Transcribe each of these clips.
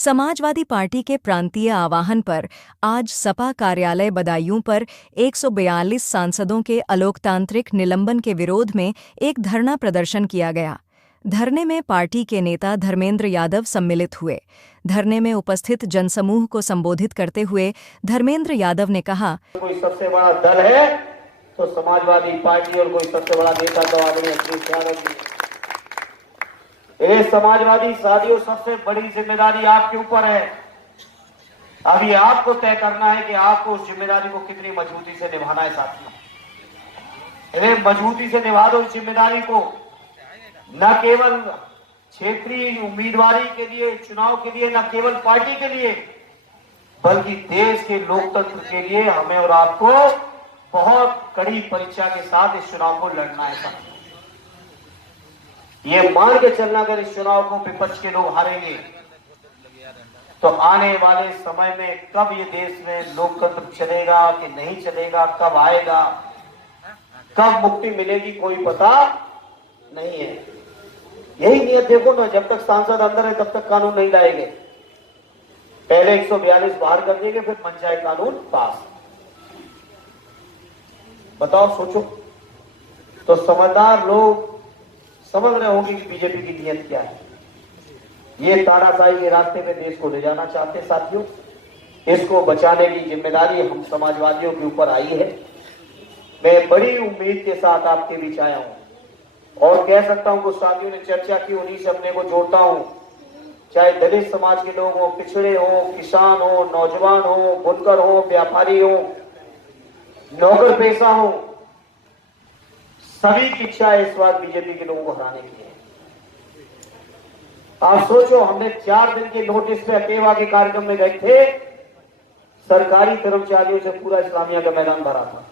Samajwadi party के प्रांतीय आह्वान पर आज सपा कार्यालय बदायूं पर 142 सांसदों के अलोकतांत्रिक निलंबन के विरोध में एक धरना प्रदर्शन किया गया। धरने में पार्टी के नेता धर्मेंद्र यादव सम्मिलित हुए। धरने में उपस्थित जनसमूह को संबोधित करते हुए धर्मेंद्र यादव ने कहा, कोई सबसे बड़ा दल है तो समाजवादी पार्टी और कोई सबसे बड़ा नेता तो आदरणीय अखिलेश यादव जी। ये समाजवादी साथियों, सबसे बड़ी जिम्मेदारी आपके ऊपर है। अभी आपको तय करना है कि आपको उस जिम्मेदारी को कितनी मजबूती से निभाना है साथियों। मजबूती से निभा दो उस जिम्मेदारी को, न केवल क्षेत्रीय उम्मीदवारी के लिए, चुनाव के लिए, न केवल पार्टी के लिए, बल्कि देश के लोकतंत्र के लिए हमें और आपको बहुत कड़ी परीक्षा के साथ इस चुनाव को लड़ना है साथियों। ये मान के चलना, अगर इस चुनाव को विपक्ष के लोग हारेंगे तो आने वाले समय में कब ये देश में लोकतंत्र चलेगा कि नहीं चलेगा, कब आएगा, कब मुक्ति मिलेगी, कोई पता नहीं है। यही नियत देखो ना, जब तक सांसद अंदर है तब तक कानून नहीं लाएंगे। पहले 142 बाहर कर देंगे, फिर बन जाए कानून पास। बताओ, सोचो। तो समझदार लोग समझ रहे होंगे कि बीजेपी की नीयत क्या है। ये तानाशाही के रास्ते पे देश को ले जाना चाहते हैं साथियों। इसको बचाने की जिम्मेदारी हम समाजवादियों के ऊपर आई है। मैं बड़ी उम्मीद के साथ आपके बीच आया हूं और कह सकता हूं, कुछ साथियों ने चर्चा की, उन्हीं से अपने को जोड़ता हूं। चाहे दलित समाज के लोग हो, पिछड़े हो, किसान हो, नौजवान हो, बुनकर हो, व्यापारी हो, नौकर पेशा हो, सभी की इच्छा है इस बार बीजेपी के लोगों को हराने की है। आप सोचो, हमने 4 दिन के नोटिस पे अकेवा के कार्यक्रम में गए थे, सरकारी कर्मचारियों से पूरा इस्लामिया का मैदान भरा था।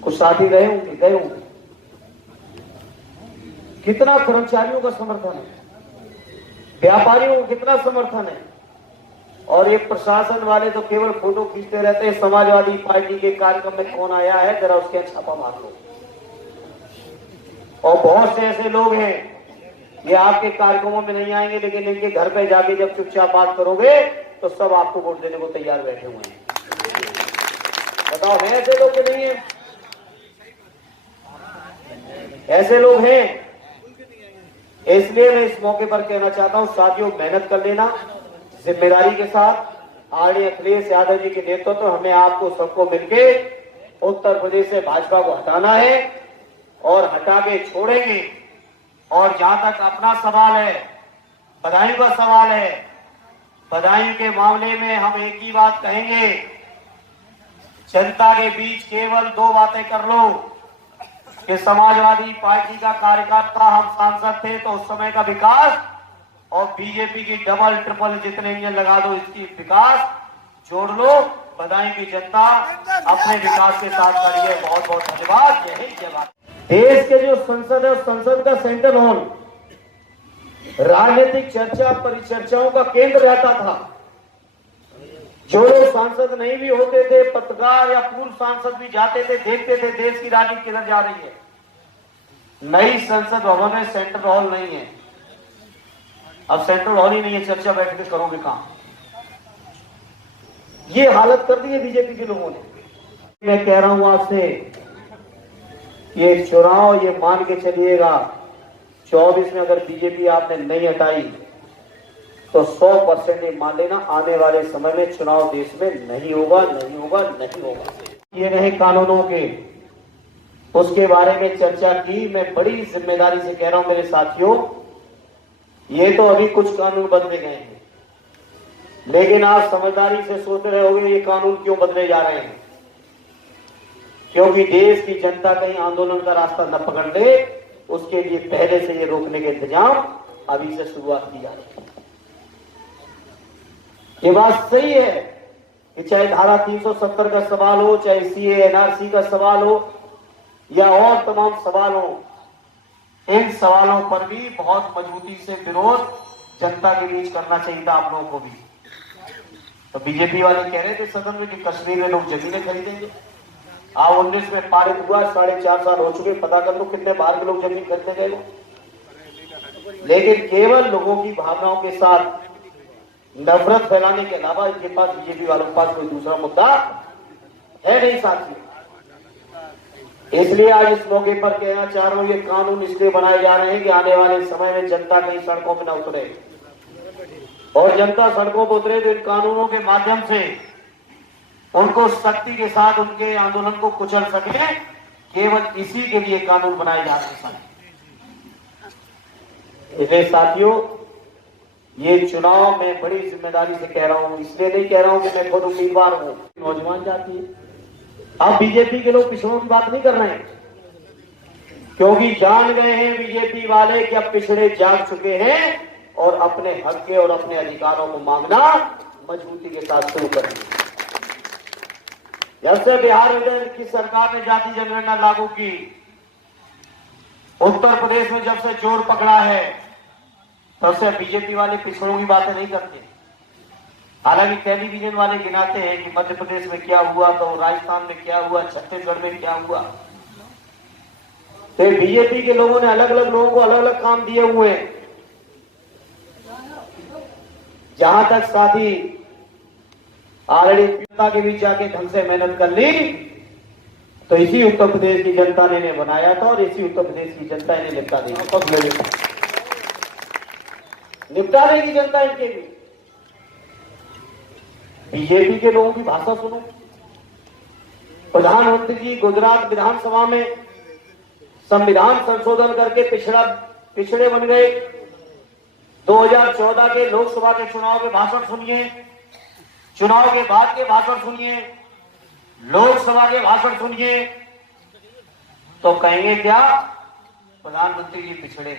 कुछ साथी गए होंगे। कितना कर्मचारियों का समर्थन है, व्यापारियों को कितना समर्थन है, और ये प्रशासन वाले तो केवल फोटो खींचते रहते हैं। समाजवादी पार्टी के कार्यक्रम में कौन आया है, जरा उसके छापा मार लो। और बहुत से ऐसे लोग हैं, ये आपके कार्यक्रमों में नहीं आएंगे, लेकिन इनके घर पे जाके जब चुपचाप बात करोगे तो सब आपको वोट देने को तैयार बैठे हुए हैं। बताओ, है ऐसे लोग कि नहीं है? ऐसे लोग हैं। इसलिए मैं इस मौके पर कहना चाहता हूं, साथियों, मेहनत कर लेना जिम्मेदारी के साथ। आदरणीय अखिलेश यादव जी के नेतृत्व हमें आपको सबको मिलके उत्तर प्रदेश से भाजपा को हटाना है और हटा के छोड़ेंगे। और जहां तक अपना सवाल है, बदायूं का सवाल है, बदायूं के मामले में हम एक ही बात कहेंगे, जनता के बीच केवल 2 बातें कर लो कि समाजवादी पार्टी का कार्यकर्ता, हम सांसद थे तो उस समय का विकास, और बीजेपी की डबल ट्रिपल जितने इंजन लगा दो, इसकी विकास जोड़ लो। बदायूं की जनता अपने विकास के साथ खड़ी है। बहुत बहुत धन्यवाद। जय बात। देश के जो संसद है, संसद का सेंट्रल हॉल राजनीतिक चर्चा, परिचर्चाओं का केंद्र रहता था। जो लोग सांसद नहीं भी होते थे, पत्रकार या पूर्व सांसद भी जाते थे, देखते थे देश की राजनीति किधर जा रही है। नई संसद भवन में सेंट्रल हॉल नहीं है। अब सेंट्रल हॉल ही नहीं है, चर्चा बैठ के करोगे कहां? ये हालत कर दी है बीजेपी के लोगों ने। मैं कह रहा हूं आपसे, ये चुनाव, ये मान के चलिएगा, 24 में अगर बीजेपी आपने नहीं हटाई तो 100% ये मान लेना, आने वाले समय में चुनाव देश में नहीं होगा, नहीं होगा, नहीं होगा। ये रहे कानूनों के, उसके बारे में चर्चा की। मैं बड़ी जिम्मेदारी से कह रहा हूं मेरे साथियों, ये तो अभी कुछ कानून बदले गए हैं, लेकिन आप समझदारी से सोच रहे होंगे ये कानून क्यों बदले जा रहे हैं। क्योंकि देश की जनता कहीं आंदोलन का रास्ता न पकड़ ले, उसके लिए पहले से ये रोकने के इंतजाम अभी से शुरुआत की जा रही है। ये बात सही है कि चाहे धारा 370 का सवाल हो, चाहे सीए एनआरसी का सवाल हो, या और तमाम सवाल हो, इन सवालों पर भी बहुत मजबूती से विरोध जनता के बीच करना चाहिए था आप लोगों को भी। तो बीजेपी वाले कह रहे थे सदन में कि कश्मीर में लोग जमीनें खरीदेंगे। 19 में पारित हुआ, 4.5 साल हो चुके, पता कर लो कितने बाहर के लोग जमीन खरीदने गए। लेकिन केवल लोगों की भावनाओं के साथ नफरत फैलाने के अलावा इनके पास, बीजेपी वालों के पास कोई दूसरा मुद्दा है नहीं साथियों। इसलिए आज इस मौके पर कहना चाह रहा हूं, ये कानून इसलिए बनाए जा रहे हैं कि आने वाले समय में जनता कहीं सड़कों पर न उतरे, और जनता सड़कों पर उतरे तो इन कानूनों के माध्यम से उनको सख्ती के साथ उनके आंदोलन को कुचल सके। केवल इसी के लिए कानून बनाए जा रहे हैं। इसलिए साथियों, ये चुनाव में बड़ी जिम्मेदारी से कह रहा हूं, इसलिए नहीं कह रहा हूं कि मैं खुद उम्मीदवार हूं। नौजवान जाति है, अब बीजेपी के लोग पिछड़ों की बात नहीं कर रहे हैं, क्योंकि जान गए हैं बीजेपी वाले कि अब पिछड़े जाग चुके हैं और अपने हक के और अपने अधिकारों को मांगना मजबूती के साथ शुरू कर दिया। जब से बिहार में की सरकार ने जाति जनगणना लागू की, उत्तर प्रदेश में जब से जोर पकड़ा है, तब से बीजेपी वाले पिछड़ों की बातें नहीं करते। हालांकि टेलीविजन वाले गिनाते हैं कि मध्य प्रदेश में क्या हुआ, तो राजस्थान में क्या हुआ, छत्तीसगढ़ में क्या हुआ। तो बीजेपी के लोगों ने अलग अलग लोगों को अलग अलग काम दिए हुए हैं। जहां तक साथी ऑलरेडी जनता के बीच जाके ढंग से मेहनत कर ली, तो इसी उत्तर प्रदेश की जनता ने इन्हें बनाया था और इसी उत्तर प्रदेश की जनता इन्हें निपटा देगी। निपटा देगी जनता इनके लिए। बीजेपी के लोगों की भाषा सुनो। प्रधानमंत्री जी गुजरात विधानसभा में संविधान संशोधन करके पिछड़े बन गए। 2014 के लोकसभा के चुनाव के भाषण सुनिए, चुनाव के बाद के भाषण सुनिए, लोकसभा के भाषण सुनिए, तो कहेंगे क्या, प्रधानमंत्री जी पिछड़े।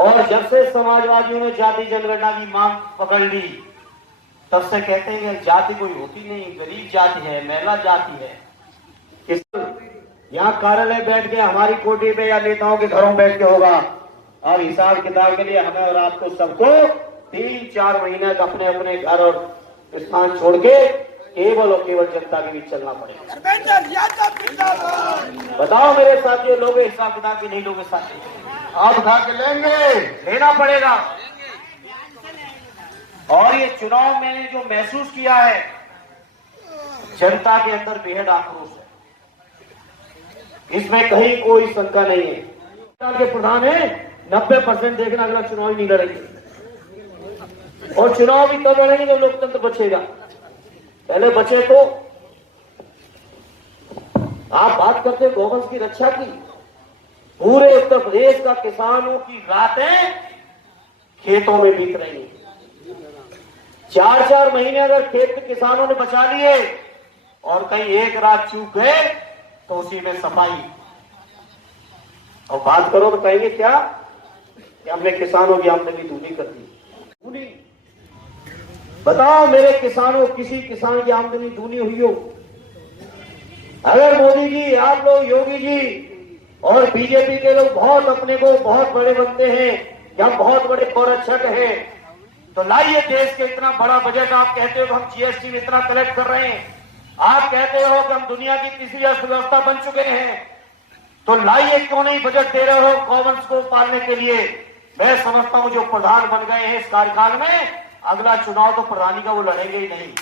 और जब से समाजवादियों ने जाति जनगणना की मांग पकड़ ली, तब से कहते हैं कि जाति कोई होती नहीं, गरीब जाति है, महिला जाति है। यहाँ कार्यालय बैठ के, हमारी कोठी पे या नेताओं के घरों बैठ के होगा। अब हिसाब किताब के लिए हमें और आपको सबको 3-4 महीने का अपने अपने घर और स्थान छोड़ के केवल और केवल जनता के बीच चलना पड़ेगा। बताओ मेरे साथियों, लोगे हिसाब किताब की? नहीं लोगे साथियों, आप उठा के लेंगे, लेना पड़ेगा। और ये चुनाव मैंने जो महसूस किया है, जनता के अंदर बेहद आक्रोश है, इसमें कहीं कोई शंका नहीं है। के प्रधान है 90% देखना अगला चुनाव ही नहीं लड़ेंगे, और चुनाव भी तब लड़ेंगे जब लोकतंत्र बचेगा। पहले बचे तो आप बात करते गौवंश की रक्षा की, पूरे उत्तर प्रदेश का किसानों की रातें खेतों में बीत रही हैं। 4-4 महीने अगर खेत किसानों ने बचा लिए और कहीं एक रात चूक गए तो उसी में सफाई, और बात करो तो कहेंगे क्या कि हमने किसानों की आमदनी दूनी कर दी। बताओ मेरे किसानों, किसी किसान की आमदनी दूनी हुई हो? अगर मोदी जी, आप लोग, योगी जी और बीजेपी के लोग बहुत अपने को बहुत बड़े बनते हैं कि हम बहुत बड़े संरक्षक हैं, तो लाइए देश के इतना बड़ा बजट। आप कहते हो कि हम जीएसटी में इतना कलेक्ट कर रहे हैं, आप कहते हो कि हम दुनिया की तीसरी अर्थव्यवस्था बन चुके हैं, तो लाइए क्यों नहीं बजट दे रहे हो गौवंश को पालने के लिए? मैं समझता हूं जो प्रधान बन गए हैं इस कार्यकाल में, अगला चुनाव तो प्रधानी का वो लड़ेंगे ही नहीं।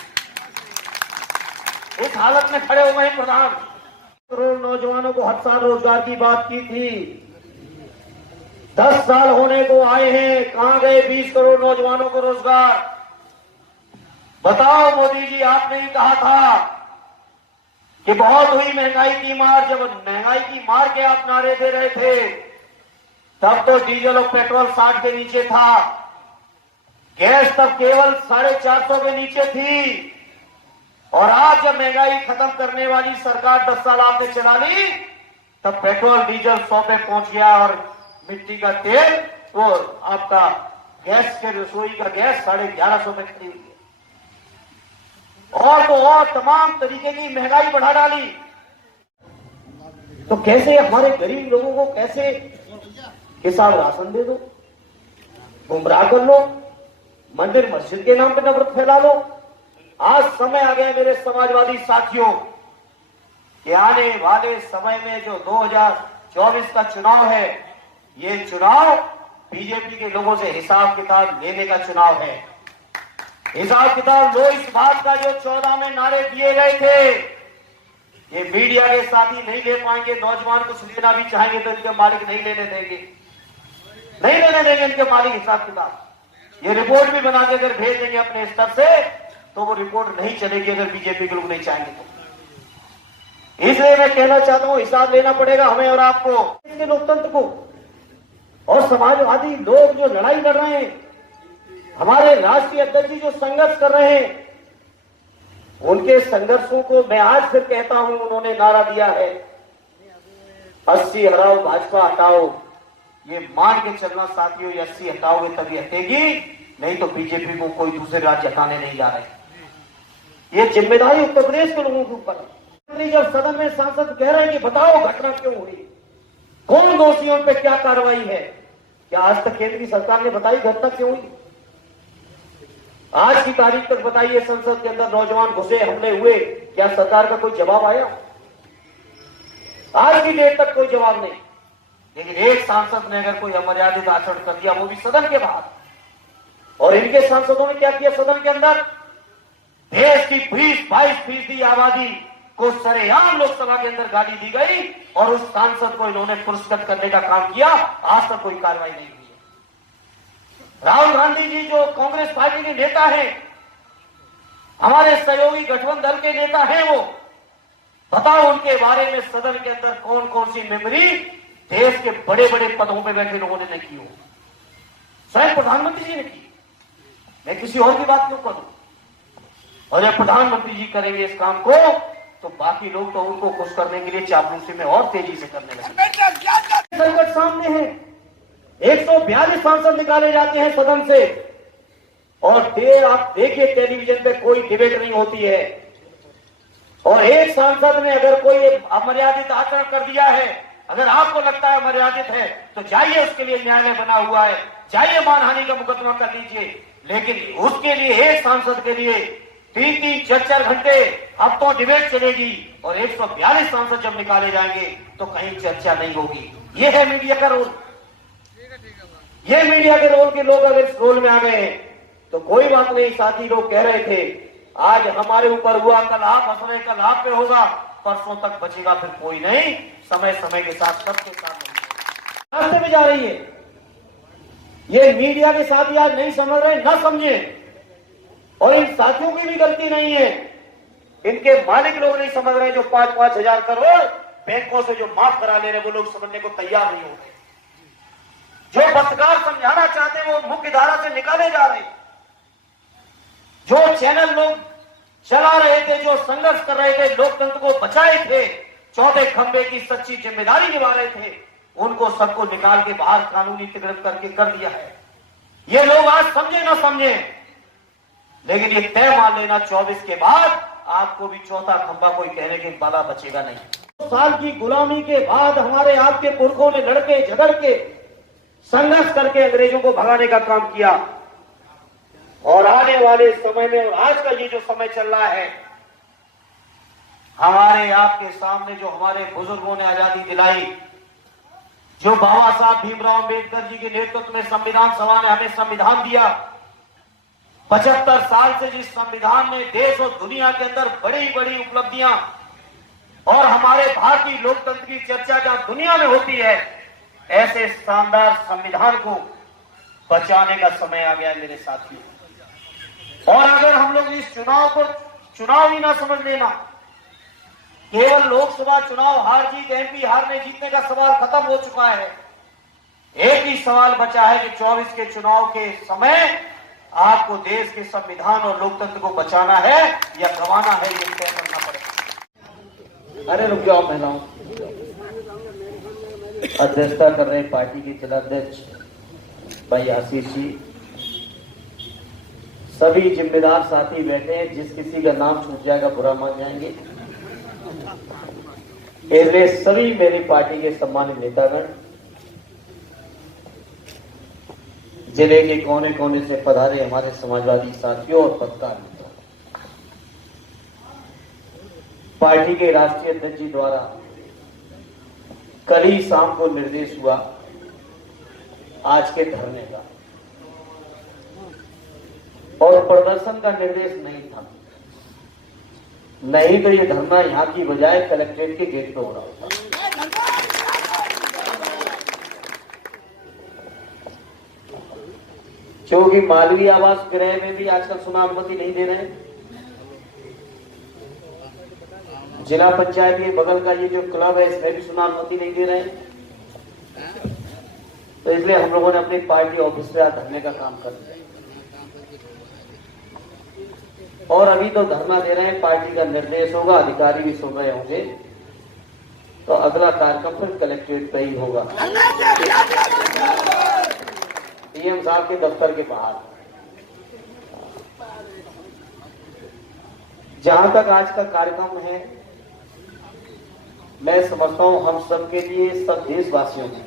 इस हालत में खड़े हुए हैं प्रधान। करोड़ नौजवानों को हर साल रोजगार की बात की थी, 10 साल होने को आए हैं, कहां गए 20 करोड़ नौजवानों को रोजगार? बताओ मोदी जी, आपने ही कहा था कि बहुत हुई महंगाई की मार। जब महंगाई की मार के आप नारे दे रहे थे, तब तो डीजल और पेट्रोल 60 के नीचे था, गैस तब केवल 450 के नीचे थी, और आज जब महंगाई खत्म करने वाली सरकार 10 साल आपने चला ली, तब पेट्रोल डीजल 100 पे पहुंच गया, और मिट्टी का तेल, वो आपका गैस के रसोई का गैस 1150 पे खरीद गया, और तो और तमाम तरीके की महंगाई बढ़ा डाली। तो कैसे हमारे गरीब लोगों को कैसे हिसाब राशन दे दो, गुमराह कर लो, मंदिर मस्जिद के नाम पर नफरत फैला लो। आज समय आ गया मेरे समाजवादी साथियों कि आने वाले समय में जो 2024 का चुनाव है, ये चुनाव बीजेपी के लोगों से हिसाब किताब लेने का चुनाव है। हिसाब किताब लो इस बात का जो 14 में नारे दिए गए थे, ये मीडिया के साथी नहीं ले पाएंगे। नौजवान कुछ लेना भी चाहेंगे तो इनके मालिक नहीं लेने देंगे, नहीं लेने देंगे इनके मालिक हिसाब किताब। ये रिपोर्ट भी बना के अगर भेज देंगे अपने स्तर से तो वो रिपोर्ट नहीं चलेगी अगर बीजेपी के लोग नहीं चाहेंगे तो। इसलिए मैं कहना चाहता हूं हिसाब लेना पड़ेगा हमें और आपको, इसके लोकतंत्र को। और समाजवादी लोग जो लड़ाई लड़ रहे हैं, हमारे राष्ट्रीय अध्यक्ष जी जो संघर्ष कर रहे हैं, उनके संघर्षों को मैं आज फिर कहता हूं। उन्होंने नारा दिया है 80 हटाओ भाजपा हटाओ। ये मान के चलना साथियों, ये 80 हटाओगे तभी हटेगी, नहीं तो बीजेपी को कोई दूसरे राज्य हटाने नहीं जा रहे। ये जिम्मेदारी उत्तर प्रदेश के लोगों के ऊपर है। जब सदन में सांसद कह रहे हैं कि बताओ घटना क्यों हुई, कौन दोषियों पे क्या कार्रवाई है, क्या आज तक केंद्र की सरकार ने बताई घटना क्यों हुई? आज की तारीख तक बताइए, संसद के अंदर नौजवान घुसे, हमले हुए, क्या सरकार का कोई जवाब आया? आज की डेट तक कोई जवाब नहीं। लेकिन एक सांसद ने अगर कोई अमर्यादित आचरण कर दिया, वो भी सदन के बाहर, और इनके सांसदों ने क्या किया सदन के अंदर? देश की 20-22% आबादी को सरेआम लोकसभा के अंदर गाली दी गई और उस सांसद को इन्होंने पुरस्कृत करने का काम किया। आज तक कोई कार्रवाई नहीं हुई है। राहुल गांधी जी जो कांग्रेस पार्टी के नेता हैं, हमारे सहयोगी गठबंधन दल के नेता हैं, वो बताओ उनके बारे में सदन के अंदर कौन कौन सी मेमोरी देश के बड़े बड़े पदों पे बैठे लोगों ने की हो? स्वयं प्रधानमंत्री जी ने की। मैं किसी और की बात क्यों करूं? और जब प्रधानमंत्री जी करेंगे इस काम को तो बाकी लोग तो उनको खुश करने के लिए चापलूसी में और तेजी से करने लगे। संकट सामने है। 142 सांसद निकाले जाते हैं सदन से, और देर आप देखिए टेलीविजन पे कोई डिबेट नहीं होती है। और एक सांसद ने अगर कोई अमर्यादित आचरण कर दिया है, अगर आपको लगता है अमर्यादित है, तो जाइए, उसके लिए न्यायालय बना हुआ है, जाइए मानहानि का मुकदमा कर लीजिए। लेकिन उसके लिए एक सांसद के लिए 3-3, 4-4 घंटे हफ्तों डिबेट चलेगी, और 142 सांसद जब निकाले जाएंगे तो कहीं चर्चा नहीं होगी। ये है मीडिया का रोल। ये मीडिया के रोल के लोग अगर इस रोल में आ गए हैं तो कोई बात नहीं। साथी लोग कह रहे थे आज हमारे ऊपर हुआ, कल आप हंस रहे, कल आप पे होगा, परसों तक बचेगा फिर कोई नहीं। समय समय के साथ सबके साथ रास्ते में जा रही है। ये मीडिया के साथी आज नहीं समझ रहे, ना समझे। और इन साथियों की भी गलती नहीं है, इनके मालिक लोग नहीं समझ रहे, जो 5-5 हजार करोड़ बैंकों से जो माफ करा ले रहे, वो लोग समझने को तैयार नहीं होते। जो पत्रकार समझाना चाहते हैं वो मुख्य धारा से निकाले जा रहे। जो चैनल लोग चला रहे थे, जो संघर्ष कर रहे थे, लोकतंत्र को बचाए थे, चौथे खंबे की सच्ची जिम्मेदारी निभा रहे थे, उनको सबको निकाल के बाहर कानूनी तिकड़म करके कर दिया है। ये लोग आज समझे ना समझे, लेकिन ये तय मान लेना 24 के बाद आपको भी चौथा खंबा कोई कहने के वाला बचेगा नहीं। 2 साल की गुलामी के बाद हमारे आपके पुरखों ने लड़के झगड़ के संघर्ष करके अंग्रेजों को भगाने का काम किया। और आने वाले समय में, और आज का ये जो समय चल रहा है, हमारे आपके सामने जो हमारे बुजुर्गों ने आजादी दिलाई, जो बाबा साहब भीमराव अंबेडकर जी के नेतृत्व में संविधान सभा ने हमें संविधान दिया, 75 साल से जिस संविधान ने देश और दुनिया के अंदर बड़ी बड़ी उपलब्धियां, और हमारे भारतीय लोकतंत्र की चर्चा जहां दुनिया में होती है, ऐसे शानदार संविधान को बचाने का समय आ गया है मेरे साथियों। और अगर हम लोग इस चुनाव को चुनाव ही ना समझ लेना, केवल लोकसभा चुनाव हार जीत, एमपी हारने जीतने का सवाल खत्म हो चुका है। एक ही सवाल बचा है कि 24 के चुनाव के समय आपको देश के संविधान और लोकतंत्र को बचाना है या गंवाना है, ये तय करना पड़ेगा। अरे रुक जाओ, महिलाओं अध्यक्षता कर रहे पार्टी के जिलाध्यक्ष भाई आशीष जी, सभी जिम्मेदार साथी बैठे हैं, जिस किसी का नाम छूट जाएगा बुरा मान जाएंगे। इसलिए सभी मेरी पार्टी के सम्मानित नेतागण, जिले के कोने कोने से पधारे हमारे समाजवादी साथियों और पत्रकार मित्रों, पार्टी के राष्ट्रीय अध्यक्ष जी द्वारा कल ही शाम को निर्देश हुआ आज के धरने का, और प्रदर्शन का निर्देश नहीं था। नहीं तो ये धरना यहां की बजाय कलेक्ट्रेट के गेट पे हो रहा होता। क्योंकि मालवीय आवास गृह में भी आजकल सुना अनुमति नहीं दे रहे हैं। जिला पंचायत के बगल का ये जो क्लब है इसमें भी सुना अनुमति नहीं दे रहे हैं। तो इसलिए हम लोगों ने अपनी पार्टी ऑफिस में धरने का काम कर दिया, और अभी तो धरना दे रहे हैं, पार्टी का निर्देश होगा, अधिकारी भी सुन रहे होंगे, तो अगला कार्यक्रम फिर कलेक्ट्रेट पे ही होगा, डीएम साहब के दफ्तर के बाहर। जहां तक आज का कार्यक्रम है, मैं समझता हूं हम सबके लिए, सब देशवासियों के लिए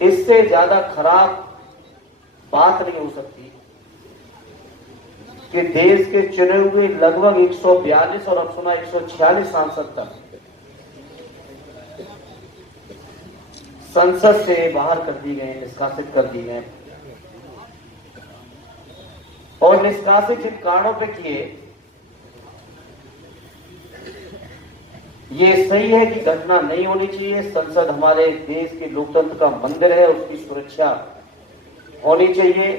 इससे ज्यादा खराब बात नहीं हो सकती कि देश के चुने हुए लगभग 142 और अब सुना 146 सांसद तक संसद से बाहर कर दी गए, निष्कासित कर दिए गए। और निष्कासित जिन कारणों पे किए, ये सही है कि घटना नहीं होनी चाहिए। संसद हमारे देश के लोकतंत्र का मंदिर है, उसकी सुरक्षा होनी चाहिए।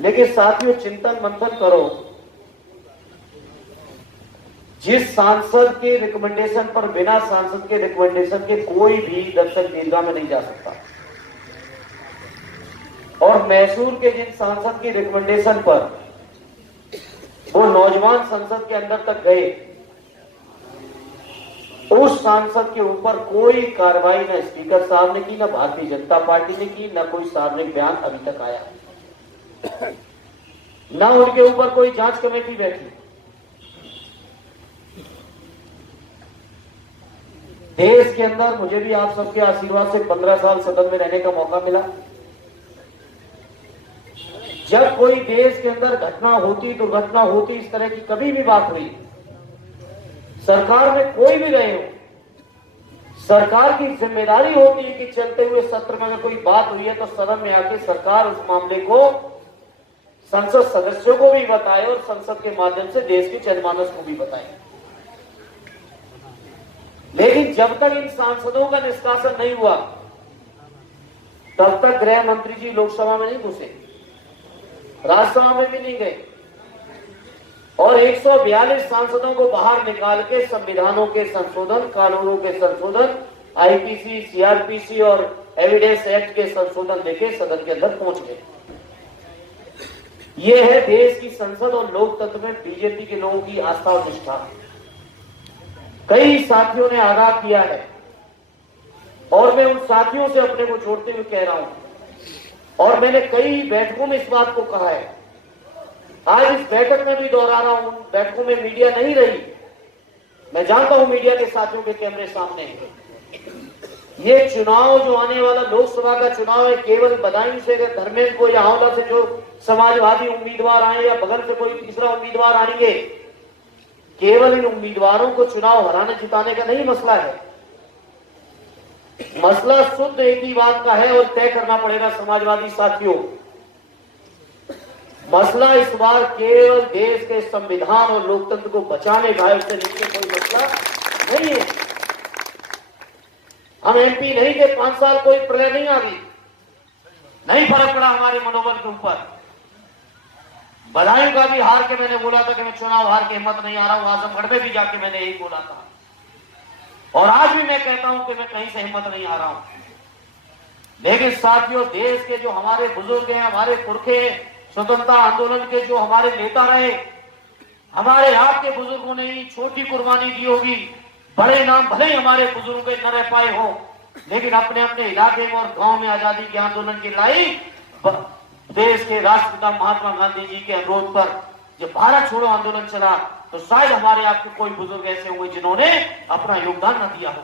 लेकिन साथियों, चिंतन मंथन करो, जिस सांसद के रिकमेंडेशन पर, बिना सांसद के रिकमेंडेशन के कोई भी दर्शक दीर्घा में नहीं जा सकता, और मैसूर के जिन सांसद की रिकमेंडेशन पर वो नौजवान संसद के अंदर तक गए, उस सांसद के ऊपर कोई कार्रवाई न स्पीकर साहब ने की, न भारतीय जनता पार्टी ने की, न कोई सार्वजनिक बयान अभी तक आया, न उनके ऊपर कोई जांच कमेटी बैठी। देश के अंदर मुझे भी आप सबके आशीर्वाद से 15 साल सदन में रहने का मौका मिला। जब कोई देश के अंदर घटना होती, दुर्घटना होती, इस तरह की कभी भी बात हुई, सरकार में कोई भी रहे हो, सरकार की जिम्मेदारी होती है कि चलते हुए सत्र में अगर कोई बात हुई है तो सदन में आके सरकार उस मामले को संसद सदस्यों को भी बताए और संसद के माध्यम से देश के जनमानस को भी बताए। लेकिन जब तक इन सांसदों का निष्कासन नहीं हुआ, तब तक गृह मंत्री जी लोकसभा में नहीं घुसे, राज्यसभा में भी नहीं गए, और 142 सांसदों को बाहर निकाल के संविधानों के संशोधन, कानूनों के संशोधन, आईपीसी, सीआरपीसी और एविडेंस एक्ट के संशोधन देके सदन के अंदर पहुंच गए। ये है देश की संसद और लोकतंत्र में बीजेपी के लोगों की आस्था और निष्ठा। कई साथियों ने आगाह किया है, और मैं उन साथियों से अपने को जोड़ते हुए कह रहा हूं, और मैंने कई बैठकों में इस बात को कहा है, आज इस बैठक में भी दोहरा रहा हूं। बैठकों में मीडिया नहीं रही, मैं जानता हूं मीडिया के साथियों के कैमरे सामने है। ये चुनाव जो आने वाला लोकसभा का चुनाव है, केवल बदायूं से अगर धर्मेंद्र को या हावड़ा से जो समाजवादी उम्मीदवार आए या बगल से कोई तीसरा उम्मीदवार आएंगे, केवल इन उम्मीदवारों को चुनाव हराने जिताने का नहीं मसला है। मसला शुद्ध एक ही बात का है, और तय करना पड़ेगा समाजवादी साथियों, मसला इस बार केवल देश के संविधान और लोकतंत्र को बचाने का है, उससे नीचे कोई मसला नहीं है। हम एमपी नहीं थे 5 साल, कोई प्रलय नहीं आ गई, नहीं फर्क पड़ा हमारे मनोबल के ऊपर। बदायूं का भी हार के मैंने बोला था कि मैं चुनाव हार के हिम्मत नहीं आ रहा हूं, आजमगढ़ में भी जाके मैंने यही बोला था, और आज भी मैं कहता हूं कि मैं कहीं से हिम्मत नहीं आ रहा हूं। लेकिन साथियों, देश के जो हमारे बुजुर्ग हैं, हमारे पुरखे, स्वतंत्रता आंदोलन के जो हमारे नेता रहे, हमारे आपके बुजुर्गों ने ही छोटी कुर्बानी दी होगी, बड़े नाम भले ही हमारे बुजुर्गों के न रह पाए हो, लेकिन अपने अपने इलाके में और गांव में आजादी के आंदोलन की लड़ाई, देश के राष्ट्रपिता महात्मा गांधी जी के अनुरोध पर जब भारत छोड़ो आंदोलन चला, तो शायद हमारे आपके कोई बुजुर्ग ऐसे हुए जिन्होंने अपना योगदान न दिया हो।